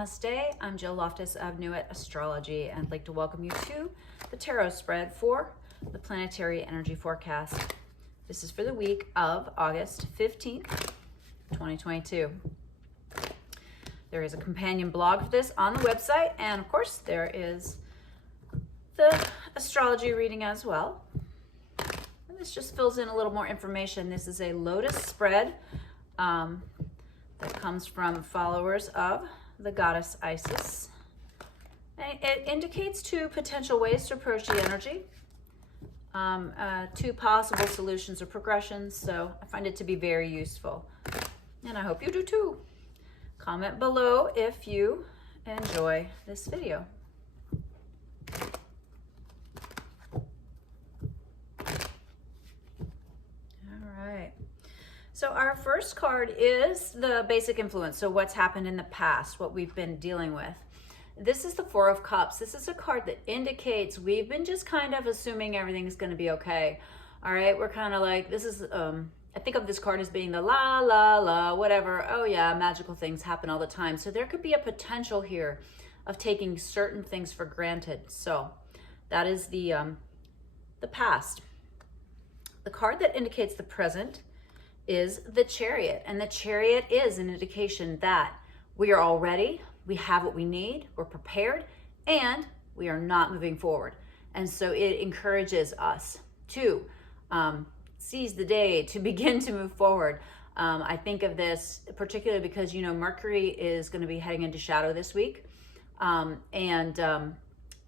Namaste, I'm Jill Loftus of Nuit Astrology, and I'd like to welcome you to the tarot spread for the Planetary Energy Forecast. This is for the week of August 15th, 2022. There is a companion blog for this on the website, and of course there is the astrology reading as well. And this just fills in a little more information. This is a Lotus spread that comes from followers of the goddess Isis. And it indicates two potential ways to approach the energy, two possible solutions or progressions. So I find it to be very useful, and I hope you do too. Comment below if you enjoy this video. So our first card is the basic influence. So what's happened in the past, what we've been dealing with. This is the Four of Cups. This is a card that indicates we've been just kind of assuming everything's going to be okay. All right, we're kind of like, this is, I think of this card as being the la, la, la, whatever. Oh yeah, magical things happen all the time. So there could be a potential here of taking certain things for granted. So that is the past. The card that indicates the present is the Chariot, and the Chariot is an indication that we are all ready, we have what we need, we're prepared, and we are not moving forward. And so it encourages us to seize the day, to begin to move forward. I think of this particularly because, you know, Mercury is going to be heading into shadow this week, and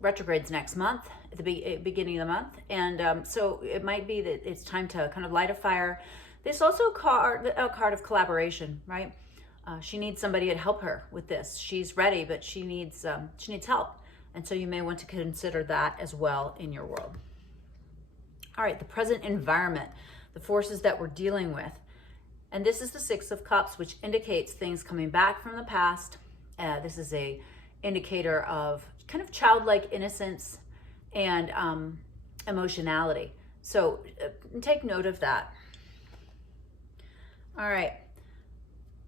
retrogrades next month at the beginning of the month. And so it might be that it's time to kind of light a fire. There's also a card of collaboration, right? She needs somebody to help her with this. She's ready, but she needs help. And so you may want to consider that as well in your world. All right, the present environment, the forces that we're dealing with. And this is the Six of Cups, which indicates things coming back from the past. This is a indicator of kind of childlike innocence and emotionality. So take note of that. All right,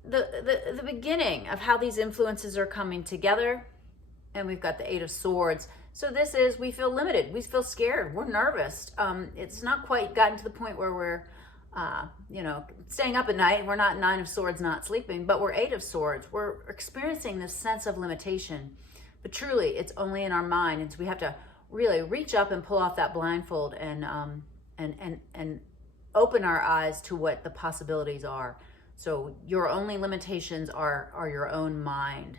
the beginning of how these influences are coming together, and we've got the Eight of Swords. So this is, we feel limited, we feel scared, we're nervous. It's not quite gotten to the point where we're, staying up at night. We're not Nine of Swords, not sleeping, but we're Eight of Swords. We're experiencing this sense of limitation, but truly it's only in our mind, and so we have to really reach up and pull off that blindfold and open our eyes to what the possibilities are. So your only limitations are your own mind.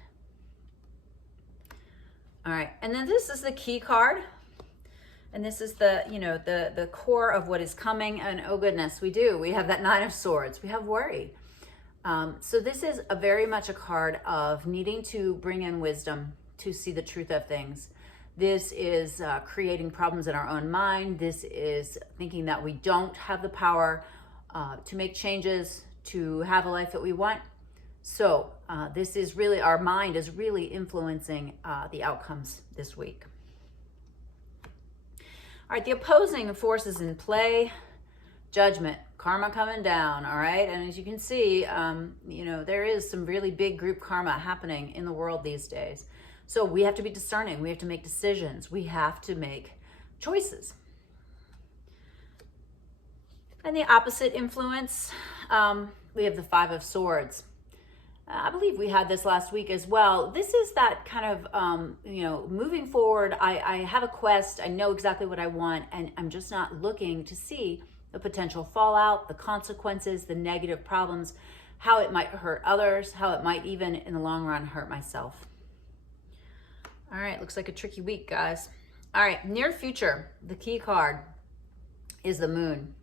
All right, and then this is the key card. And this is the core of what is coming. And oh goodness, we have that Nine of Swords. We have worry. So this is very much a card of needing to bring in wisdom to see the truth of things. This is creating problems in our own mind. This is thinking that we don't have the power to make changes, to have a life that we want. So this is really, our mind is really influencing the outcomes this week. All right, the opposing forces in play, Judgment, karma coming down, all right? And as you can see, there is some really big group karma happening in the world these days. So we have to be discerning. We have to make decisions. We have to make choices. And the opposite influence, we have the Five of Swords. I believe we had this last week as well. This is that kind of, moving forward. I have a quest. I know exactly what I want, and I'm just not looking to see the potential fallout, the consequences, the negative problems, how it might hurt others, how it might even in the long run hurt myself. All right, looks like a tricky week, guys. All right, near future, the key card is the Moon.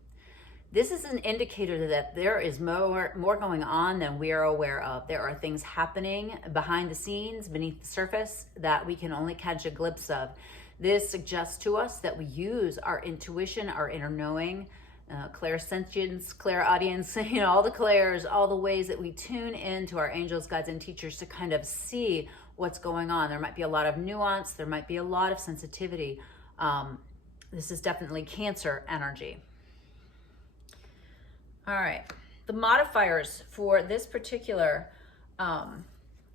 This is an indicator that there is more going on than we are aware of. There are things happening behind the scenes, beneath the surface, that we can only catch a glimpse of. This suggests to us that we use our intuition, our inner knowing, clairsentience, clairaudience, all the clairs, all the ways that we tune into our angels, guides, and teachers to kind of see what's going on. There might be a lot of nuance. There might be a lot of sensitivity. This is definitely Cancer energy. All right, the modifiers for this particular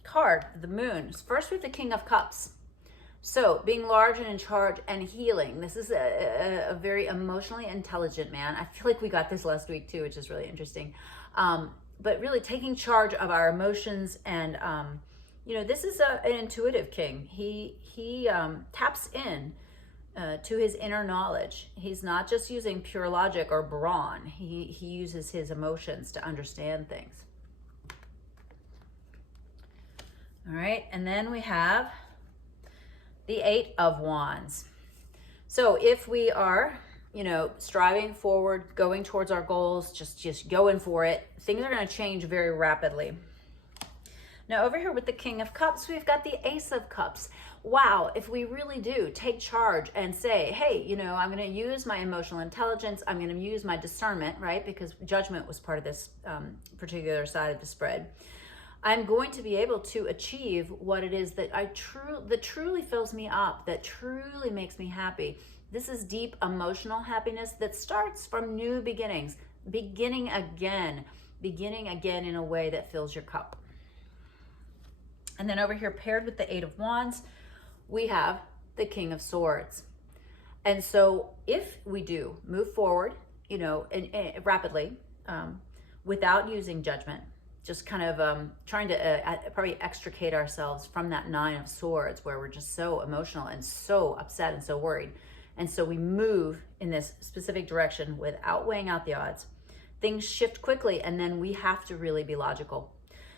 card, the moon. First, we have the King of Cups. So being large and in charge and healing. This is a very emotionally intelligent man. I feel like we got this last week too, which is really interesting. But really taking charge of our emotions and, this is an intuitive king. He taps in to his inner knowledge. He's not just using pure logic or brawn. He uses his emotions to understand things. All right, and then we have the Eight of Wands. So if we are, striving forward, going towards our goals, just going for it, things are going to change very rapidly. Now over here with the King of Cups, we've got the Ace of Cups. Wow, if we really do take charge and say, hey, I'm going to use my emotional intelligence, I'm going to use my discernment, right? Because judgment was part of this particular side of the spread. I'm going to be able to achieve what it is that that truly fills me up, that truly makes me happy. This is deep emotional happiness that starts from new beginnings, beginning again in a way that fills your cup. And then over here, paired with the Eight of Wands, we have the King of Swords. And so if we do move forward, rapidly, without using judgment, just kind of trying to probably extricate ourselves from that Nine of Swords where we're just so emotional and so upset and so worried. And so we move in this specific direction without weighing out the odds. Things shift quickly, and then we have to really be logical.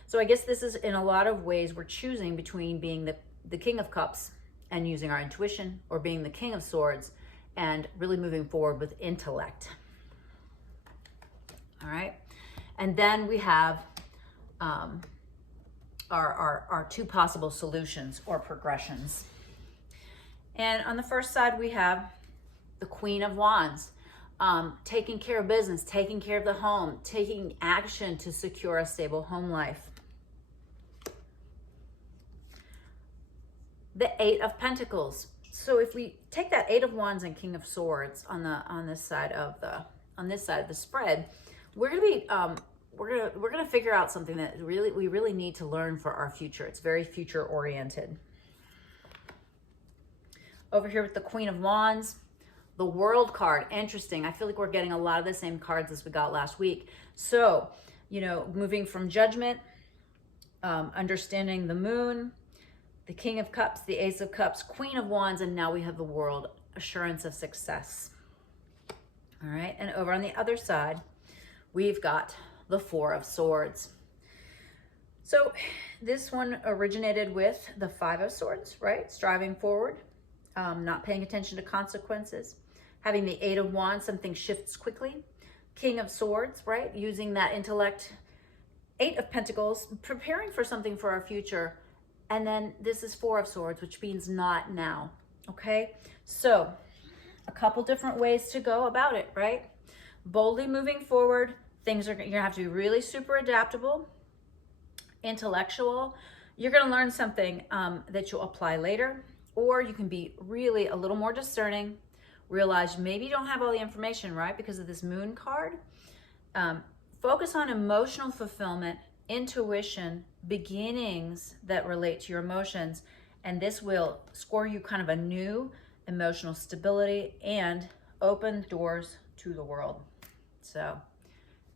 So I guess this is, in a lot of ways, we're choosing between being the King of Cups and using our intuition, or being the King of Swords and really moving forward with intellect. All right. And then we have our two possible solutions or progressions. And on the first side, we have the Queen of Wands, taking care of business, taking care of the home, taking action to secure a stable home life. The Eight of Pentacles. So if we take that Eight of Wands and King of Swords on this side of the spread, we're gonna be we're gonna figure out something that we really need to learn for our future. It's very future oriented. Over here with the Queen of Wands, the World card. Interesting. I feel like we're getting a lot of the same cards as we got last week. So, moving from judgment, understanding the moon, the King of Cups, the Ace of Cups, Queen of Wands, and now we have the World, assurance of success. All right, and over on the other side, we've got the Four of Swords. So this one originated with the Five of Swords, right? Striving forward, not paying attention to consequences. Having the Eight of Wands, something shifts quickly. King of Swords, right? Using that intellect. Eight of Pentacles, preparing for something for our future. And then this is Four of Swords, which means not now, okay? So a couple different ways to go about it, right? Boldly moving forward. You're gonna have to be really super adaptable, intellectual. You're gonna learn something that you'll apply later, or you can be really a little more discerning, realize maybe you don't have all the information, right? Because of this Moon card. Focus on emotional fulfillment, intuition, beginnings that relate to your emotions, and this will score you kind of a new emotional stability and open doors to the world. So,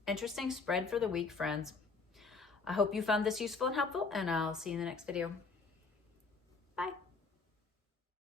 interesting spread for the week, friends. I hope you found this useful and helpful, and I'll see you in the next video. Bye.